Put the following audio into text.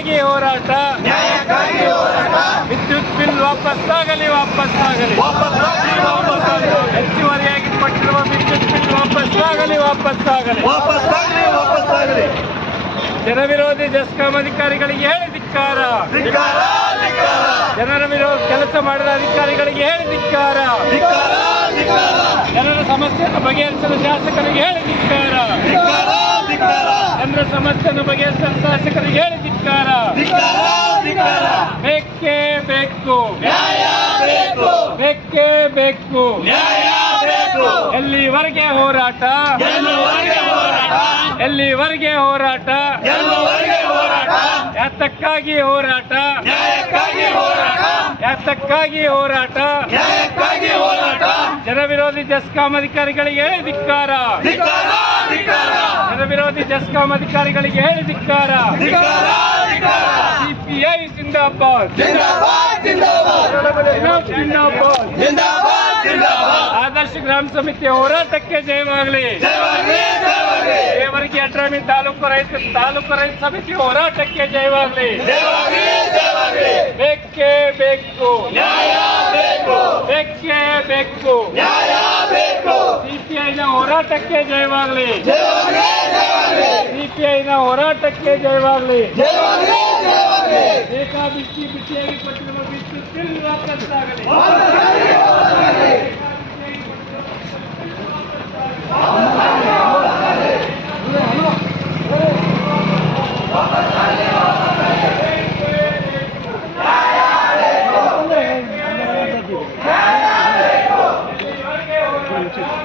ನ್ಯಾಯಕ್ಕಾಗಿ ಹೋರಾಟ. ನ್ಯಾಯಕ್ಕಾಗಿ ಹೋರಾಟ. ವಿದ್ಯುತ್ ಬಿಲ್ ವಾಪಸ್ಸಾಗಲಿ ವಾಪಸ್ಸಾಗಲಿ. ವಾಪಸ್ ವಾಪಸ್ಸಾಗಲಿ. ಹೆಚ್ಚುವರಿಯಾಗಿ ಕೊಟ್ಟಿರುವ ವಿದ್ಯುತ್ ಬಿಲ್ ವಾಪಸ್ಸಾಗಲಿ ವಾಪಸ್ಸಾಗಲಿ. ವಾಪಸ್ಸಾಗಲಿ ವಾಪಸ್ಸಾಗಲಿ. ಜನ ವಿರೋಧಿ ಜಸ್ಕಾಂ ಅಧಿಕಾರಿಗಳಿಗೆ ಹೇಳಿ ಧಿಕ್ಕಾರ. ಜನರ ವಿರೋಧ ಕೆಲಸ ಮಾಡಿದ ಅಧಿಕಾರಿಗಳಿಗೆ ಹೇಳಿ ಧಿಕ್ಕಾರ. ಜನರ ಸಮಸ್ಯೆಯನ್ನು ಬಗೆಹರಿಸಲು ಶಾಸಕರಿಗೆ ಹೇಳಿ ಧಿಕ್ಕಾರ ಸಮಸ್ಯೆಯನ್ನು ಬಗೆಹರಿಸಲು ಶಾಸಕರಿಗೆ ಹೇಳಿ ಧಿಕ್ಕಾರ. ಧಿಕ್ಕಾರ ಧಿಕ್ಕಾರ. ಬೇಕೇ ಬೇಕು. ನ್ಯಾಯ ಬೇಕು. ಬೇಕೇ. ನ್ಯಾಯ ಎಲ್ಲಿವರೆಗೆ ಹೋರಾಟ? ಎಲ್ಲಿವರೆಗೆ ಹೋರಾಟ? ಎಲ್ಲಿವರೆಗೆ ಹೋರಾಟ? ಯಾತಕ್ಕಾಗಿ ಹೋರಾಟ? ನ್ಯಾಯಕ್ಕಾಗಿ ಹೋರಾಟ. ಯಾತಕ್ಕಾಗಿ ಹೋರಾಟ? ನ್ಯಾಯಕ್ಕಾಗಿ ಹೋರಾಟ. ಜನವಿರೋಧಿ ಜಸ್ಕಾಂ ಅಧಿಕಾರಿಗಳಿಗೆ ಧಿಕ್ಕಾರ. ಧಿಕ್ಕಾರ ಧಿಕ್ಕಾರ. ಜನ ಜಸ್ಕಾಂ ಅಧಿಕಾರಿಗಳಿಗೆ ಧಿಕ್ಕಾರ. ಧಿಕ್ಕಾರ ಧಿಕ್ಕಾರ. ಸಿಪಿಐ ಜಿಂದಾಬಾದ್. ಜಿಂದಾಬಾದ್ ಜಿಂದಾಬಾದ್. ಜಿಂದಾಬಾದ್ ಜಿಂದಾಬಾದ್. ಆದರ್ಶ ಗ್ರಾಮ ಸಮಿತಿ ಹೋರಾಟಕ್ಕೆ ಜಯವಾಗಲಿ ದೇವರಿಗೆ ಅಡ್ರಾಮಿ ತಾಲೂಕು ರೈತ ತಾಲೂಕು ರೈತ ಸಮಿತಿ ಹೋರಾಟಕ್ಕೆ ಜಯವಾಗಲಿ ಬೇಕೇ. ಬೇಕು ಬೇಕು ಬೇಕೇ. ಸಿಪಿಐನ ಹೋರಾಟಕ್ಕೆ ಜಯವಾಗಲಿ ಸಿಪಿಐನ ಹೋರಾಟಕ್ಕೆ ಜಯವಾಗಲಿ ಬೇಕಾಬಿಟ್ಟಿ ಬಿಟ್ಟಿಯಾಗಿ ಕೊಟ್ಟಿರುವ ಬಿಟ್ಟು ಬಿಲ್ 这个